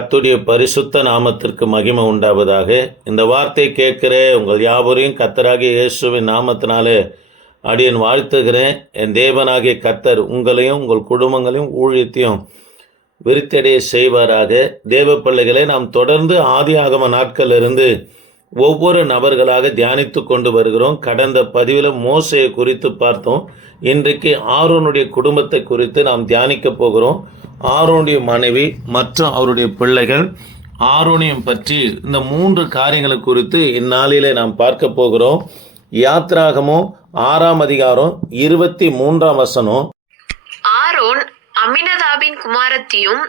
கத்துடைய பரிசுத்த நாமத்திற்கு மகிமை உண்டாவதாக. இந்த வார்த்தை கேட்கிற உங்கள் யாவரையும் கத்தராகிய இயேசுவின் நாமத்தினாலே அடியன் வாழ்த்துகிறேன். என் தேவனாகிய கத்தர் உங்களையும் உங்கள் குடும்பங்களையும் ஊழியத்தையும் விருத்தடைய செய்வாராக. தேவ பிள்ளைகளை நாம் தொடர்ந்து ஆதி ஆகம நாட்களிலிருந்து ஒவ்வொரு நபர்களாக தியானித்து கொண்டு வருகிறோம். கடந்த பதிவில் மோசையை குறித்து பார்த்தோம். இன்றைக்கு ஆரோனுடைய குடும்பத்தை குறித்து நாம் தியானிக்க போகிறோம். ஆரோனுடைய மனைவி மற்றும் அவருடைய பிள்ளைகள் ஆரோனியம் பற்றி இந்த மூன்று காரியங்களை குறித்து இந்நாளிலே நாம் பார்க்க போகிறோம். யாத்ராகமோ ஆறாம் அதிகாரம் இருபத்தி மூன்றாம் வசனம். ஆரோன் அமினதாபின் குமாரத்தியும்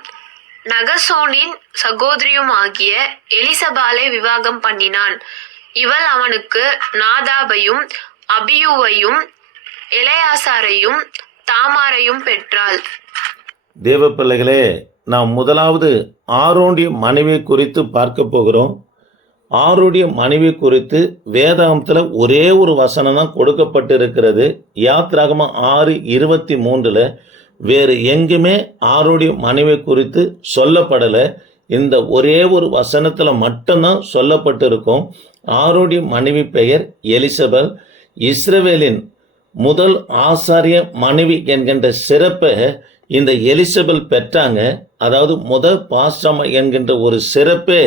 நகசோனின் சகோதரியுமாகிய எலிசபாலை விவாகம் பண்ணினான். இவள் அவனுக்கு நாதாபையும் அபியூவையும் இளையாசாரையும் தாமாரையும் பெற்றாள். தேவ பிள்ளைகளே நாம் முதலாவது ஆரோடைய மனைவி குறித்து பார்க்க போகிறோம். ஆரோடைய மனைவி குறித்து வேதாந்தத்தில் ஒரே ஒரு வசனம் தான் கொடுக்கப்பட்டிருக்கிறது. யாத்ராகமா ஆறு இருபத்தி மூன்றில் வேறு எங்குமே ஆரோடைய மனைவி குறித்து சொல்லப்படலை. இந்த ஒரே ஒரு வசனத்தில் மட்டும்தான் சொல்லப்பட்டிருக்கும். ஆரோடைய மனைவி பெயர் எலிசபெல். இஸ்ரவேலின் முதல் ஆசாரிய மனைவி என்கின்ற சிறப்பை இந்த எலிசபெல் பெற்றாங்க. அதாவது முதல் பாஸ்டம என்கின்ற ஒரு சிறப்பே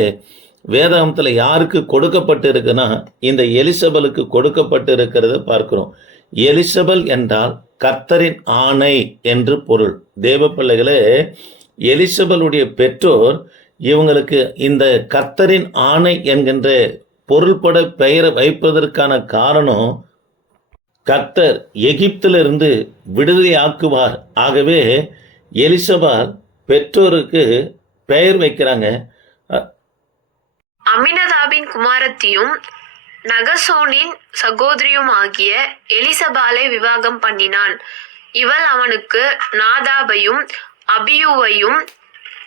வேதாந்தத்தில் யாருக்கு கொடுக்கப்பட்டு இருக்குன்னா இந்த எலிசபெலுக்கு கொடுக்கப்பட்டு இருக்கிறத பார்க்குறோம். எலிசபெல் என்றால் கர்த்தரின் ஆணை என்று பொருள். தேவ பிள்ளைகளே எலிசபெலுடைய பெற்றோர் இவங்களுக்கு இந்த கர்த்தரின் ஆணை என்கின்ற பொருள்பட பெயரை வைப்பதற்கான காரணம் கர்த்தர் எகிப்திலிருந்து விடுதலையாக்குவார் ஆகவே எலிசபால் பெற்றோருக்கு பெயர் வைக்கிறாங்க. அமினதாபின் குமாரத்தியும் நகசோனின் சகோதரியுமாகிய எலிசபாலை விவாகம் பண்ணினான். இவள் அவனுக்கு நாதாபையும் அபியூவையும்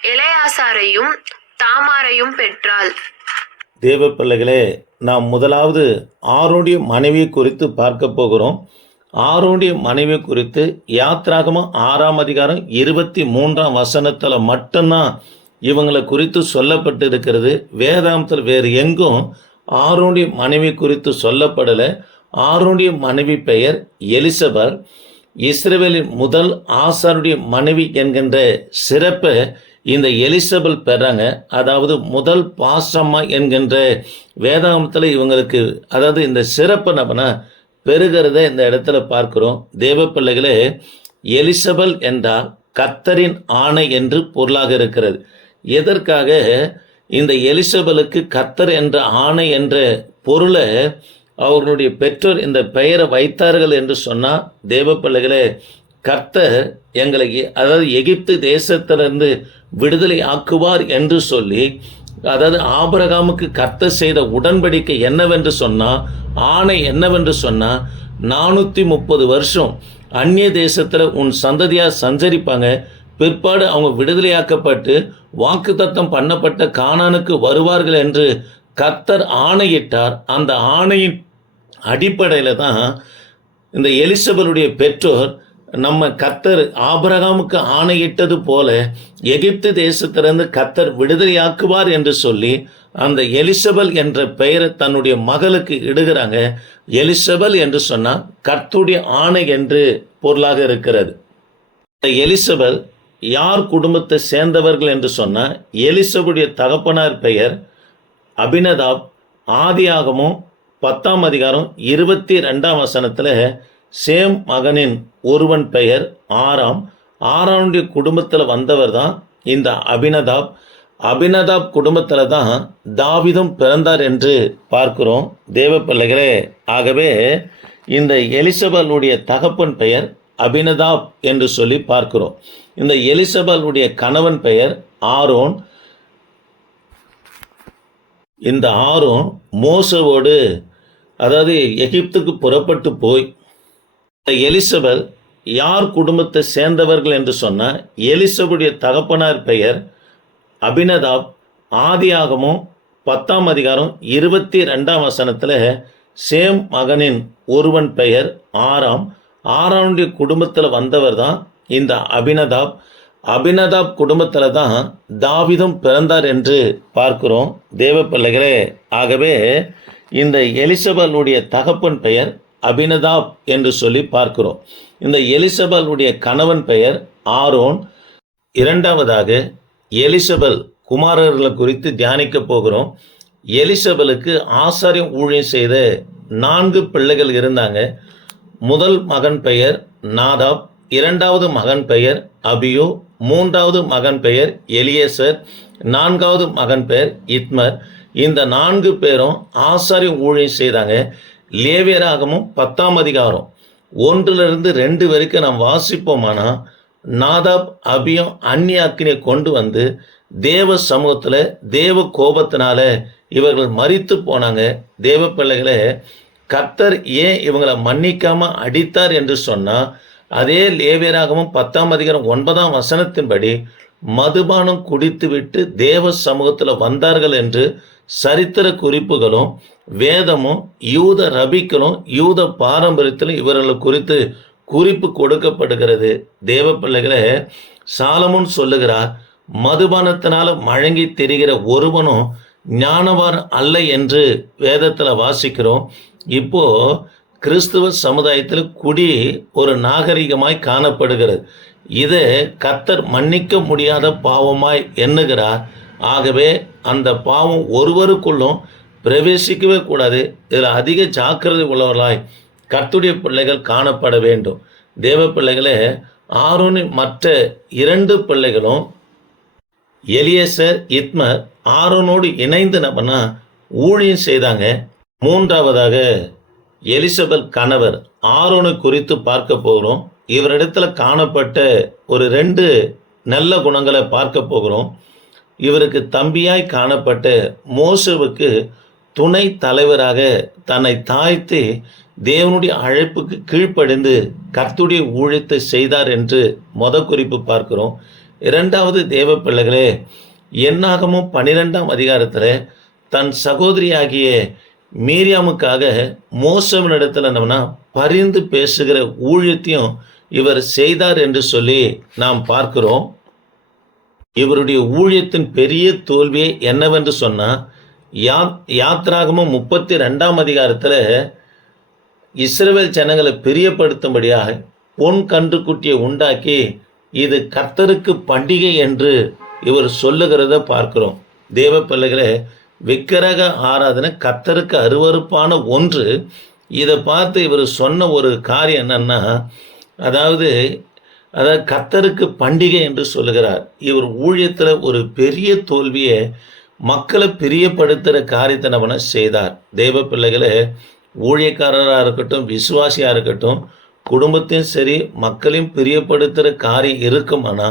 இளையாசாரையும் தாமாரையும் பெற்றாள். தேவ பிள்ளைகளே நாம் முதலாவது ஆரோடைய மனைவி குறித்து பார்க்க போகிறோம். ஆரோடைய மனைவி குறித்து யாத்ராகமும் ஆறாம் அதிகாரம் இருபத்தி மூன்றாம் வசனத்தில் மட்டும்தான் இவங்களை குறித்து சொல்லப்பட்டு இருக்கிறது வேதாந்தத்தில் வேறு எங்கும் ஆரோனுடைய மனைவி குறித்து சொல்லப்படலை. ஆரோனுடைய மனைவி பெயர் எலிசபர் இஸ்ரேவேலின் முதல் ஆசாருடைய மனைவி என்கின்ற சிறப்பை இந்த எலிசபெல் பெறாங்க. அதாவது முதல் பாசம்மா என்கின்ற வேதாகமத்தில் இவங்களுக்கு அதாவது இந்த சிறப்பு நம்மனா பெறுகிறத இந்த இடத்துல பார்க்கிறோம். தேவ பிள்ளைகளே எலிசபெல் என்றால் கத்தரின் ஆணை என்று பொருளாக இருக்கிறது. எதற்காக? இந்த எலிசபெலுக்கு கத்தர் என்ற ஆணை என்ற பொருளை அவர்களுடைய பெற்றோர் இந்த பெயரை வைத்தார்கள் என்று சொன்னால் தேவ பிள்ளைகளே கர்த்தர் எங்களை எ- அதாவது எகிப்து தேசத்திலிருந்து விடுதலை ஆக்குவார் என்று சொல்லி அதாவது ஆபரகாமுக்கு கர்த்த செய்த உடன்படிக்கை என்னவென்று சொன்னால் ஆணை என்னவென்று சொன்னால் நானூற்றி முப்பது வருஷம் அந்நிய தேசத்தில் உன் சந்ததியாக சஞ்சரிப்பாங்க பிற்பாடு அவங்க விடுதலையாக்கப்பட்டு வாக்குத்தத்தம் பண்ணப்பட்ட கானானுக்கு வருவார்கள் என்று கத்தர் ஆணையிட்டார். அந்த ஆணையின் அடிப்படையில் தான் இந்த எலிசபெலுடைய பெற்றோர் நம்ம கத்தர் ஆபரகாமுக்கு ஆணையிட்டது போல எகிப்து தேசத்திலிருந்து கத்தர் விடுதலையாக்குவார் என்று சொல்லி அந்த எலிசபெல் என்ற பெயரை தன்னுடைய மகளுக்கு இடுகிறாங்க. எலிசபெல் என்று சொன்னால் கர்த்துடைய ஆணை என்று பொருளாக இருக்கிறது. இந்த எலிசபெல் யார் குடும்பத்தை சேர்ந்தவர்கள் என்று சொன்னால் எலிசபுடைய தகப்பனார் பெயர் அபினதாப். ஆதியாகமும் பத்தாம் அதிகாரம் இருபத்தி ரெண்டாம் வசனத்தில் சேம் மகனின் ஒருவன் பெயர் ஆறாம். ஆறாமுடைய குடும்பத்தில் வந்தவர் தான் இந்த அபினதாப். அபினதாப் குடும்பத்தில் தான் தாவிதும் பிறந்தார் என்று பார்க்கிறோம். தேவ பிள்ளைகளே ஆகவே இந்த எலிசபலுடைய தகப்பன் பெயர் அபினதாப் என்று சொல்லி பார்க்கிறோம். இந்த எலிசபலுடைய கணவன் பெயர் ஆரோன். இந்த ஆரோன் மோசவோடு அதாவது எகிப்துக்கு புறப்பட்டு போய் எலிசபல் எலிசபெல் யார் குடும்பத்தை சேர்ந்தவர்கள் என்று சொன்னால் எலிசபுடைய தகப்பனார் பெயர் அபினதாப். ஆதியாகமும் பத்தாம் அதிகாரம் இருபத்தி ரெண்டாம் வசனத்தில் சேம் மகனின் ஒருவன் பெயர் ஆறாம் ஆரோனுடைய குடும்பத்தில் வந்தவர் தான் இந்த அபினதாப். அபினதாப் குடும்பத்தில் தான் தாவிதம் பிறந்தார் என்று பார்க்கிறோம். தேவ பிள்ளைகளே ஆகவே இந்த எலிசபலுடைய தகப்பன் பெயர் அபினதாப் என்று சொல்லி பார்க்கிறோம். இந்த எலிசபலுடைய கணவன் பெயர் ஆரோன். இரண்டாவதாக எலிசபெல் குமாரர்களை குறித்து தியானிக்க போகிறோம். எலிசபெலுக்கு ஆசாரியம் ஊழியம் செய்த நான்கு பிள்ளைகள் இருந்தாங்க. முதல் மகன் பெயர் நாதாப் இரண்டாவது மகன் பெயர் அபியு மூன்றாவது மகன் பெயர் எலியேசர் நான்காவது மகன் பெயர் இத்மர். இந்த நான்கு பேரும் ஆசாரியம் ஊழியம் செய்தாங்க. லேவியராகமும் பத்தாம் அதிகாரம் ஒன்றிலிருந்து ரெண்டு வரைக்கும் நாம் வாசிப்போமானா நாதாப் அபியம் அந்நிய அக்னியை கொண்டு வந்து தேவ சமூகத்தில் தேவ கோபத்தினால இவர்கள் மறித்து போனாங்க. தேவ பிள்ளைகளை கர்த்தர் ஏன் இவங்களை மன்னிக்காம அடித்தார் என்று சொன்னா அதே லேவியராகவும் பத்தாம் அதிகாரம் ஒன்பதாம் வசனத்தின்படி மதுபானம் குடித்துவிட்டு தேவ சமூகத்தில் வந்தார்கள் என்று சரித்திர குறிப்புகளும் வேதமும் யூத ரபிக்களும் யூத பாரம்பரியத்திலும் இவர்களை குறித்து குறிப்பு கொடுக்கப்படுகிறது. தேவ பிள்ளைகளை சாலமுன் சொல்லுகிறார் மதுபானத்தினால மழங்கி தெரிகிற ஒருவனும் ஞானவான் அல்ல என்று வேதத்தில் வாசிக்கிறோம். இப்போ கிறிஸ்துவ சமுதாயத்தில் குடி ஒரு நாகரிகமாய் காணப்படுகிறது. இதை கத்தர் மன்னிக்க முடியாத பாவமாய் எண்ணுகிறார். ஆகவே அந்த பாவம் ஒருவருக்குள்ளும் பிரவேசிக்கவே கூடாது. இதில் அதிக ஜாக்கிரதை உள்ளவர்களாய் கர்த்துடைய பிள்ளைகள் காணப்பட வேண்டும். தேவ பிள்ளைகளே ஆரோனின் மற்ற இரண்டு பிள்ளைகளும் எலியசர் இத்மர் ஆரோனோடு இணைந்து நம்மனா ஊழியம் செய்தாங்க. மூன்றாவதாக எலிசபெல் கணவர் ஆரோனை குறித்து பார்க்க போகிறோம். இவரிடத்துல காணப்பட்ட ஒரு ரெண்டு நல்ல குணங்களை பார்க்க போகிறோம். இவருக்கு தம்பியாய் காணப்பட்ட மோசவுக்கு துணை தலைவராக தன்னை தாழ்த்தி தேவனுடைய அழைப்புக்கு கீழ்ப்படிந்து கர்த்துடைய ஊழியத்தை செய்தார் என்று மொத குறிப்பு பார்க்கிறோம். இரண்டாவது தேவ பிள்ளைகளே என்னாகமும் பன்னிரெண்டாம் அதிகாரத்தில் தன் சகோதரியாகிய மீரியாமுக்காக மோசம் இடத்துல என்னம்னா பரிந்து பேசுகிற ஊழியத்தையும் இவர் செய்தார் என்று சொல்லி நாம் பார்க்கிறோம். இவருடைய ஊழியத்தின் பெரிய தோல்வியை என்னவென்று சொன்னால் யா யாத்ராகமும் முப்பத்தி ரெண்டாம் அதிகாரத்தில் இஸ்ரேல் ஜனங்களை பிரியப்படுத்தும்படியாக பொன் கன்றுக்குட்டியை உண்டாக்கி இது கர்த்தருக்கு பண்டிகை என்று இவர் சொல்லுகிறத பார்க்கிறோம். தேவ பிள்ளைகளை விக்கிரக ஆராதனை கத்தருக்கு அருவருப்பான ஒன்று. இதை பார்த்து இவர் சொன்ன ஒரு காரியம் என்னன்னா அதாவது அதாவது கத்தருக்கு பண்டிகை என்று சொல்லுகிறார். இவர் ஊழியத்தில் ஒரு பெரிய தோல்வியை மக்களை பிரியப்படுத்துகிற காரியத்தை நம்ம செய்தார். தெய்வ பிள்ளைகளை ஊழியக்காரராக இருக்கட்டும் விசுவாசியாக இருக்கட்டும் குடும்பத்தையும் சரி மக்களையும் பிரியப்படுத்துகிற காரியம் இருக்குமானா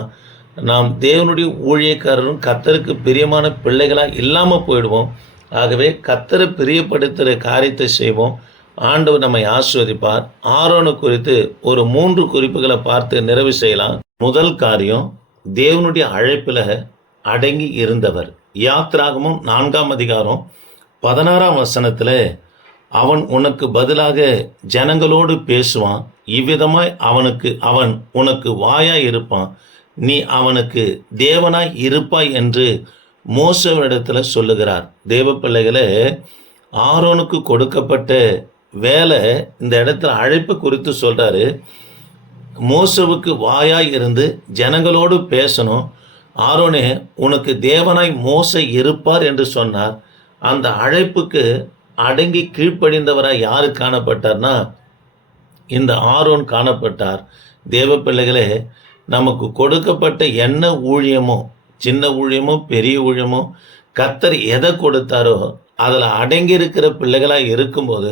நாம் தேவனுடைய ஊழியக்காரரும் கத்தருக்கு பிரியமான பிள்ளைகளாக இல்லாமல் போயிடுவோம். ஆகவே கத்தரை பிரியப்படுத்துகிற காரியத்தை செய்வோம். ஆண்டவர் நம்மை ஆஸ்வதிப்பார் ஆரோனு குறித்து ஒரு மூன்று குறிப்புகளை பார்த்து நிறைவு செய்யலாம். முதல் காரியம் தேவனுடைய அழைப்பில் அடங்கி இருந்தவர். யாத்ராகமும் நான்காம் அதிகாரம் பதினாறாம் வசனத்தில் அவன் உனக்கு பதிலாக ஜனங்களோடு பேசுவான். இவ்விதமாய் அவனுக்கு அவன் உனக்கு வாயாய் இருப்பான். நீ அவனுக்கு தேவனாய் இருப்பாய் என்று மோசவனிடத்தில் சொல்லுகிறார். தேவ பிள்ளைகளே ஆரோனுக்கு கொடுக்கப்பட்ட வேலை இந்த இடத்துல அழைப்பு குறித்து சொல்றாரு. மோசவுக்கு வாயாய் இருந்து ஜனங்களோடு பேசணும். ஆரோனே உனக்கு தேவனாய் மோச இருப்பார் என்று சொன்னார். அந்த அழைப்புக்கு அடங்கி கீழ்ப்படிந்தவராய் யாரு காணப்பட்டார்னா இந்த ஆரோன் காணப்பட்டார். தேவ பிள்ளைகளே நமக்கு கொடுக்கப்பட்ட என்ன ஊழியமோ சின்ன ஊழியமோ பெரிய ஊழியமோ கத்தர் எதை கொடுத்தாரோ அதில் அடங்கி இருக்கிற பிள்ளைகளாக இருக்கும்போது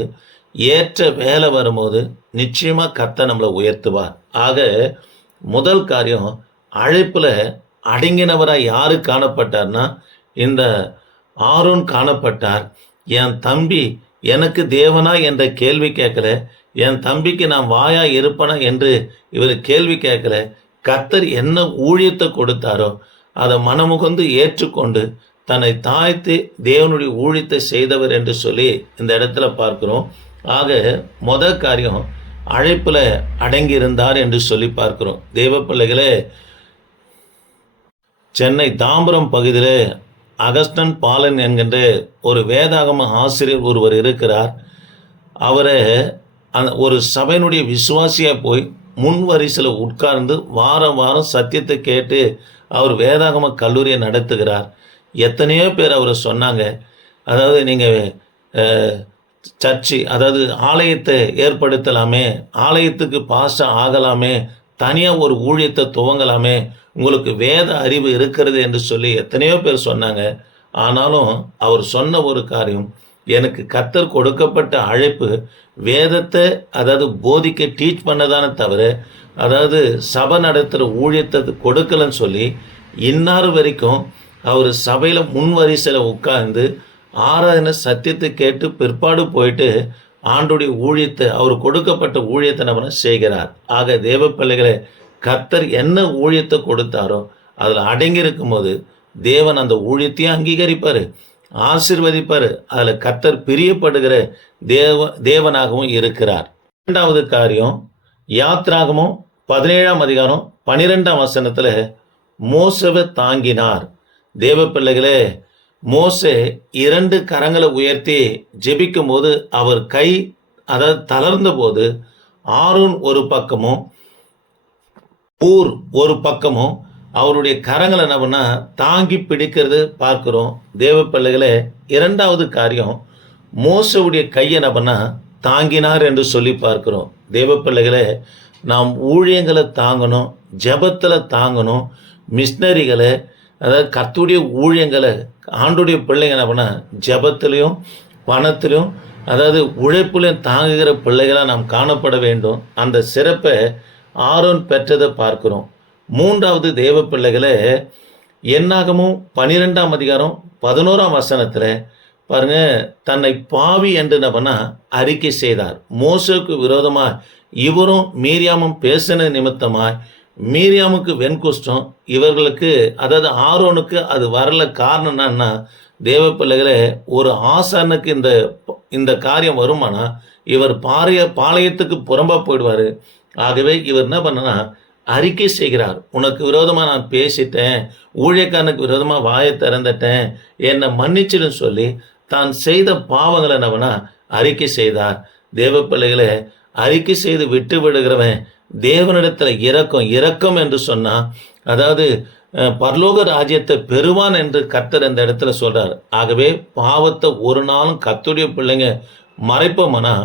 ஏற்ற வேலை வரும்போது நிச்சயமாக கத்த நம்மளை உயர்த்துவார். ஆக முதல் காரியம் அழைப்பில் அடங்கினவராக யாரு காணப்பட்டார்னா இந்த ஆரோன் காணப்பட்டார். என் தம்பி எனக்கு தேவனா என்ற கேள்வி கேட்கல என் தம்பிக்கு நான் வாயா இருப்பனா என்று இவர் கேள்வி கேட்கல கத்தர் என்ன ஊழியத்தை கொடுத்தாரோ அதை மனமுகந்து ஏற்றுக்கொண்டு தன்னை தாய்த்து தேவனுடைய ஊழியத்தை செய்தவர் என்று சொல்லி இந்த இடத்துல பார்க்கிறோம். ஆக மொத காரியம் அழைப்பில் அடங்கியிருந்தார் என்று சொல்லி பார்க்கிறோம். தேவ பிள்ளைகளே சென்னை தாம்பரம் பகுதியில் அகஸ்டன் பாலன் என்கின்ற ஒரு வேதாகம ஆசிரியர் ஒருவர் இருக்கிறார். அவரை அந்த ஒரு சபையினுடைய விசுவாசியாக போய் முன் வரிசையில் உட்கார்ந்து வாரம் வாரம் சத்தியத்தை கேட்டு அவர் வேதாகம கல்லூரியை நடத்துகிறார். எத்தனையோ பேர் அவரை சொன்னாங்க. அதாவது நீங்கள் சர்ச்சு அதாவது ஆலயத்தை ஏற்படுத்தலாமே ஆலயத்துக்கு பாச ஆகலாமே தனியாக ஒரு ஊழியத்தை துவங்கலாமே உங்களுக்கு வேத அறிவு இருக்கிறது என்று சொல்லி எத்தனையோ பேர் சொன்னாங்க. ஆனாலும் அவர் சொன்ன ஒரு காரியம் எனக்கு கத்தர் கொடுக்கப்பட்ட அழைப்பு வேதத்தை அதாவது போதிக்க டீச் பண்ணதானே தவிர அதாவது சபை நடத்துகிற ஊழியத்தை கொடுக்கலன்னு சொல்லி இன்னார் வரைக்கும் அவர் சபையில் முன் வரிசையில் உட்கார்ந்து ஆராதனை சத்தியத்தை கேட்டு பிற்பாடு போயிட்டு ஆண்டுடைய ஊழியத்தை அவர் கொடுக்கப்பட்ட ஊழியத்தை நம்ம செய்கிறார். ஆக தேவ பிள்ளைகளை கத்தர் என்ன ஊழியத்தை கொடுத்தாரோ அதில் அடங்கி இருக்கும்போது தேவன் அந்த ஊழியத்தையும் அங்கீகரிப்பார். ஆசிர்வதிப்பர். அதில் கத்தர் பிரியப்படுகிற தேவ தேவனாகவும் இருக்கிறார். இரண்டாவது காரியம் யாத்ராகமும் பதினேழாம் அதிகாரம் பனிரெண்டாம் வசனத்தில் மோசவை தாங்கினார். தேவ பிள்ளைகளே மோசே இரண்டு கரங்களை உயர்த்தி ஜெபிக்கும் போது அவர் கை அதாவது தளர்ந்த போது ஆரோன் ஒரு பக்கமும் ஊர் ஒரு பக்கமும் அவருடைய கரங்களை என்ன பண்ணா தாங்கி பிடிக்கிறது பார்க்குறோம். தேவ பிள்ளைகளே இரண்டாவது காரியம் மோசவுடைய கையை என்ன பண்ணா தாங்கினார் என்று சொல்லி பார்க்கிறோம். தேவ பிள்ளைகளே நாம் ஊழியங்களை தாங்கணும் ஜெபத்தில் தாங்கணும் மிஷினரிகளை அதாவது கத்துடைய ஊழியங்களை ஆண்டுடைய பிள்ளைங்க என்ன பண்ணால் ஜபத்துலேயும் பணத்துலேயும் அதாவது உழைப்புலையும் தாங்குகிற பிள்ளைகளாக நாம் காணப்பட வேண்டும். அந்த சிறப்பை ஆரோன் பெற்றதை பார்க்கிறோம். மூன்றாவது தேவ பிள்ளைகளை என்னாகமும் பனிரெண்டாம் அதிகாரம் பதினோராம் வசனத்தில் பாருங்க தன்னை பாவி என்று என்ன பண்ணால் அறிக்கை செய்தார். மோசவுக்கு விரோதமாக இவரும் மீரியாமும் பேசின நிமித்தமாய் மீரியாமுக்கு வெண்குஷ்டம் இவர்களுக்கு அதாவது ஆரோனுக்கு அது வரல காரணம் என்னன்னா தேவ பிள்ளைகளே ஒரு ஆசானுக்கு இந்த இந்த காரியம் வருமானா இவர் பாளைய பாளையத்துக்கு புறம்பா போயிடுவார். ஆகவே இவர் என்ன பண்ணனா அறிக்கை செய்கிறார். உனக்கு விரோதமாக நான் பேசிட்டேன். ஊழியக்காரனுக்கு விரோதமாக வாயை திறந்துட்டேன் என்னை மன்னிச்சிடும் சொல்லி தான் செய்த பாவங்களை என்னவனா அறிக்கை செய்தார். தேவ பிள்ளைகளை அறிக்கை செய்து விட்டு விடுகிறவன் தேவனிடத்தில் இறக்கம் இரக்கம் என்று சொன்னால் அதாவது பரலோக ராஜ்யத்தை பெறுவான் என்று கத்தர் இந்த இடத்துல சொல்கிறார் ஆகவே பாவத்தை ஒரு நாளும் கத்துடைய பிள்ளைங்க மறைப்போமனா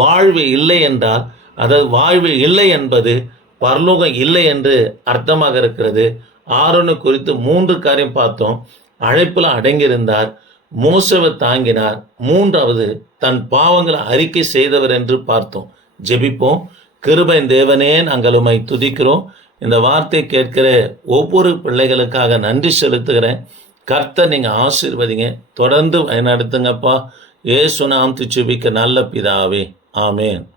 வாழ்வு இல்லை என்றால் அதாவது வாழ்வு இல்லை என்பது பரலோகம் இல்லை என்று அர்த்தமாக இருக்கிறது. ஆரோனை குறித்து மூன்று காரியம் பார்த்தோம். அழைப்பில் அடங்கியிருந்தார். மோசவை தாங்கினார். மூன்றாவது தன் பாவங்களை அறிக்கை செய்தவர் என்று பார்த்தோம். ஜெபிப்போம். கிருபை தேவனே நாங்கள் உமை துதிக்கிறோம். இந்த வார்த்தை கேட்கிற ஒவ்வொரு பிள்ளைகளுக்காக நன்றி செலுத்துகிறேன். கர்த்தர் நீங்கள் ஆசீர்வதிங்க. தொடர்ந்து வழிநடத்துங்கப்பா. ஏசுநாம் திச்சுபிக்க நல்ல பிதாவே. ஆமேன்.